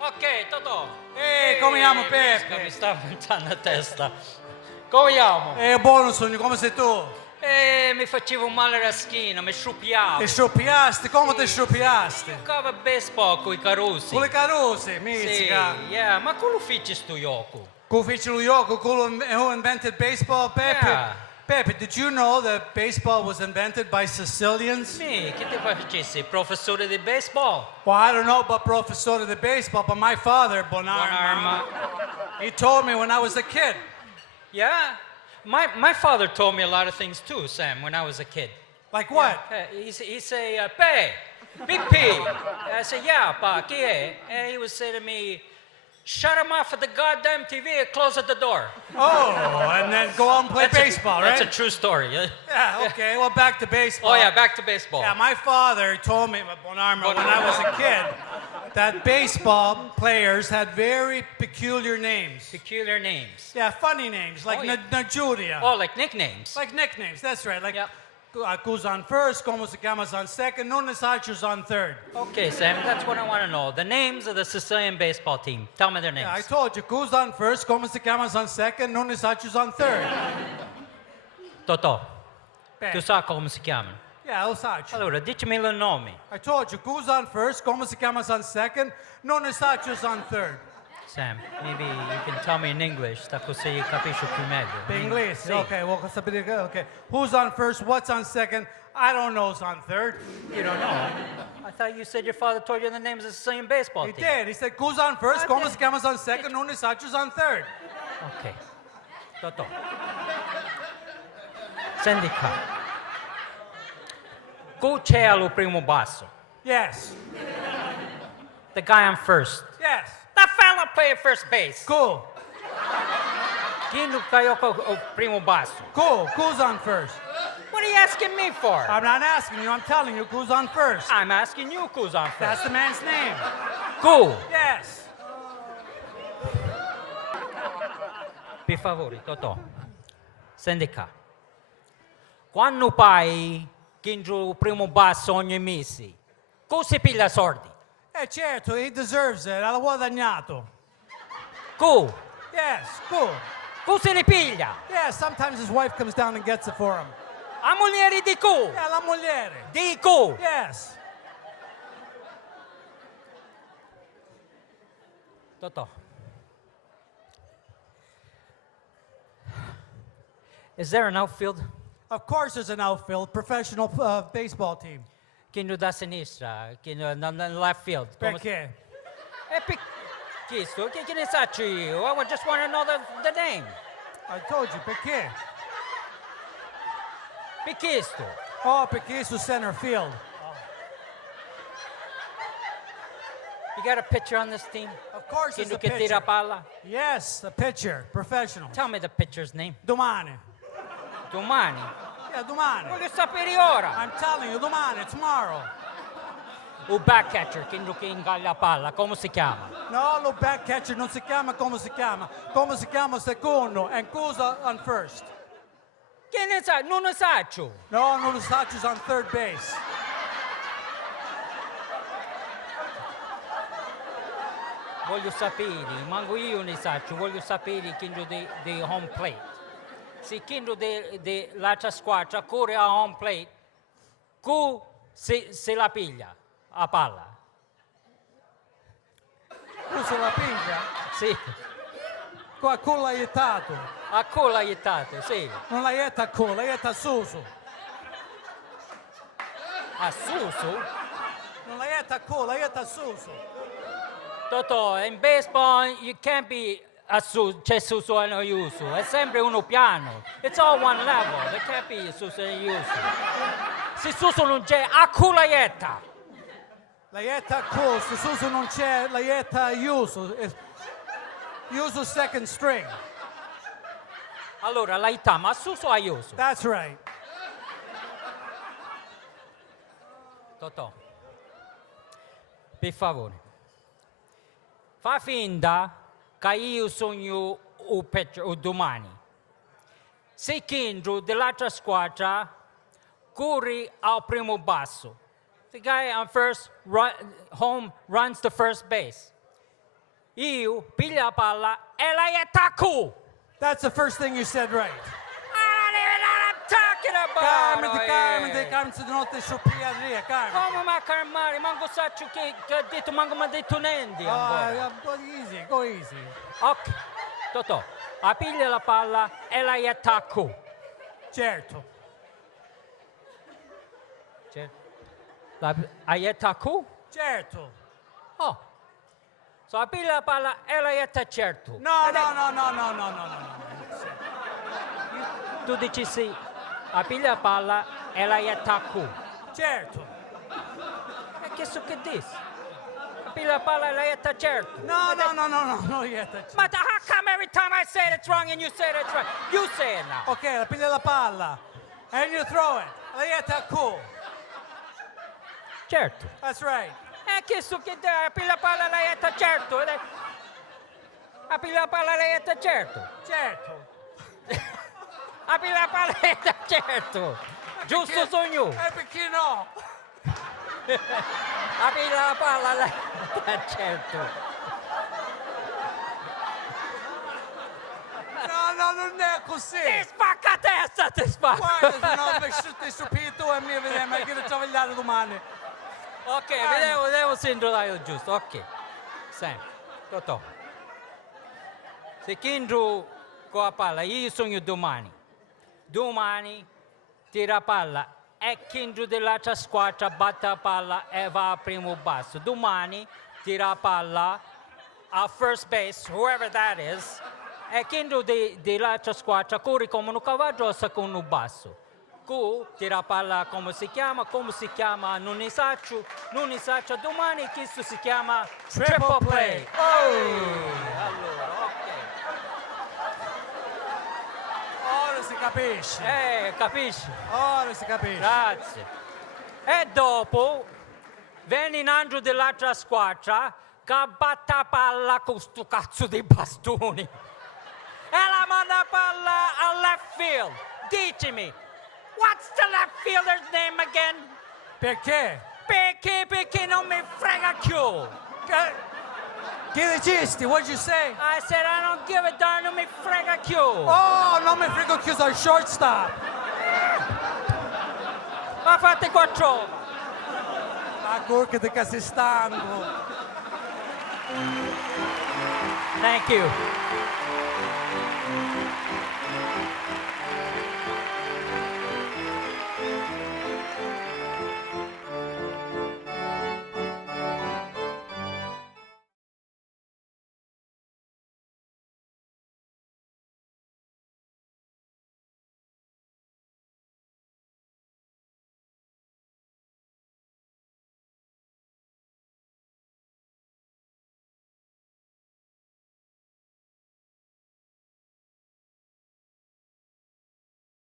Ok, Totò. Come andiamo, Peppe? Mi sta puntando a testa. Come andiamo? Buono sogno, come sei tu? Mi facevo male la schiena, mi sciuppiavo. Ti scioppiasti? Come ti scioppiasti? Giocavo a baseball con i carusi. Con le carose, Sì, mizzica. yeah. Ma come lo feci sto gioco? Who fece lo gioco? Who invented baseball, Peppe? Yeah. Peppe, did you know that baseball was invented by Sicilians? Che ti facessi? Professore di baseball? Well, I don't know about professore di baseball, but my father, Bonarma, he told me when I was a kid. Yeah. My father told me a lot of things too, Sam, when I was a kid. Like what? He say, Pe, Pippi. I say, yeah, pa, chi è? And he would say to me, shut him off at the goddamn TV and close at the door. Oh, and then go out and play baseball, right? That's a true story. Yeah, okay, well, back to baseball. Oh, yeah, back to baseball. Yeah, my father told me, Bonarma, when I was a kid, that baseball players had very peculiar names. Peculiar names. Yeah, funny names, like Najudia. Oh, like nicknames. Like nicknames, that's right. Like, Yep. who's on first, como se llamas on second, non es on third. Okay, Sam, that's what I want to know. The names of the Sicilian baseball team. Tell me their names. Yeah, I told you, who's on first, como se llamas on second, non es on third. Totò, Beh. tu sai come si chiamano? Yeah, lo saccio. Allora, dicimi i nomi. I told you, who's on first, como se llamas on second, non es on third. Sam, maybe you can tell me in English, così io capisco più meglio. In English? Sì. Okay, well, okay. Who's on first, what's on second? I don't know who's on third. You don't know? I thought you said your father told you the names of the Sicilian baseball He team. did. He said, who's on first, I como did. se llamas on second, non es on third. Ok. Totò. Senti qua. Who c'è al primo basso? Yes. The guy on first. Yes. That fella playing first base. Cool. Chi non gioca al primo basso? Cool. Who's on first? What are you asking me for? I'm not asking you, I'm telling you, who's on first? I'm asking you who's on first. That's the man's name. Cool. Yes. Per favore, Totò. Senti qua. Quando poi che il primo basso ogni mese, cosa piglia soldi? Certo, he deserves it. Ha guadagnato. Cool. Yes, cool. Cosa ne piglia? Yeah, sometimes his wife comes down and gets it for him. A moglie di cool. Yeah, la mogliere. Di cool. Yes. Totò. Is there an outfield? Of course there's an outfield, professional baseball team. Chi da sinistra, chi nel left field. Perché? Chiesto, che ne saccio io? I just want to know the name. I told you, perché? Chiesto. Oh, perché su center field. You got a pitcher on this team? Of course there's a Che tira pitcher. palla? Yes, a pitcher, professional. Tell me the pitcher's name. Domani. Domani. Yeah, domani. Voglio sapere ora. I'm telling you, domani, tomorrow. Un back catcher che ingaglia palla, come si chiama? No, lo back catcher non si chiama come si chiama. Come si chiama secondo and cosa on first. Che ne sai? Non ne saccio. No, non lo saccio on third base. Voglio sapere, manco io ne saccio, voglio sapere chi di home plate. Se chi di l'altra squadra corre a home plate, cu se la piglia a palla. Tu se la piglia? Sì, Qua con l'hai aiutato. a cola aiutato, sì. Non l'hai aiutato a con, l'hai aiutato a Suso. A Suso? Non l'hai aiutato a con, l'hai aiutato a Suso. Totò, in baseball you can't be a c'è Suso e Ayuso, è sempre uno piano. It's all one level, there can't be Suso e Ayuso. Se Suso non c'è, a culaietta. L'hai aiutato a con, se Suso non c'è, l'hai aiutato a Yuso. Yuso second string. Allora, l'aiutiamo a Suso o a Ayuso? That's right. Totò, per favore, fa finta che io sogno o domani. Se Kendro dell'altra squadra corre al primo basso. The guy on first home runs to first base. io piglio la palla e la attacco. That's the first thing you said right. I don't even know what I'm talking about. Calmati, non ti scioppiare, calmati. Come ma calmare? Manco saccio che ha detto, manco mi ha detto niente ancora. Go easy. Ok, Totò, piglia la palla e la attacco. Certo. La attacco? Certo. Oh. So piglia la palla e la attacco, certo. No. Tu dici sì, piglia la palla e la attacco. Certo. E che so che dici? Piglia la palla e la attacco, certo. No, yet. But how come every time I say it's wrong and you say it's right? You say it now. Ok, la piglia la palla. And you throw it. Lei attacco. Certo. That's right. Che so che piglia la palla e la attacco, certo. Piglia la palla e la attacco, certo. Certo. Piglia la palla e la certo. Giusto sogno. Perché no? Piglia la palla e la attacco, certo. No, non è così. Ti spacca a testa, ti spacca. Guarda, se no mi stupito tu e mi vediamo, ma che ne travagliare domani. Ok, vedevo se indrodaio giusto, ok. Senti, Totò. Se chi indro con la palla, io sogno domani. Domani tira la palla e chi indro dell'altra squadra batte la palla e va al primo basso. Domani tira la palla a first base, whoever that is, e chi indro dell'altra squadra corre come un cavallo con un basso. Tira la palla come si chiama, non ne saccio, domani questo si chiama triple play. Allora, ok. Ora si capisce. Capisci? Ora si capisce. Grazie. E dopo viene in angolo dell'altra squadra che batte la palla con sto cazzo di bastoni. E la manda la palla al left field. Ditemi, what's the left fielder's name again? Perché? Perché non mi frega più. Che dicisti? What'd you say? I said I don't give a darn, non mi frega più. Oh, non mi frego più, sono shortstop. Ma fate 4. Ma corca di che sei stanco. Thank you.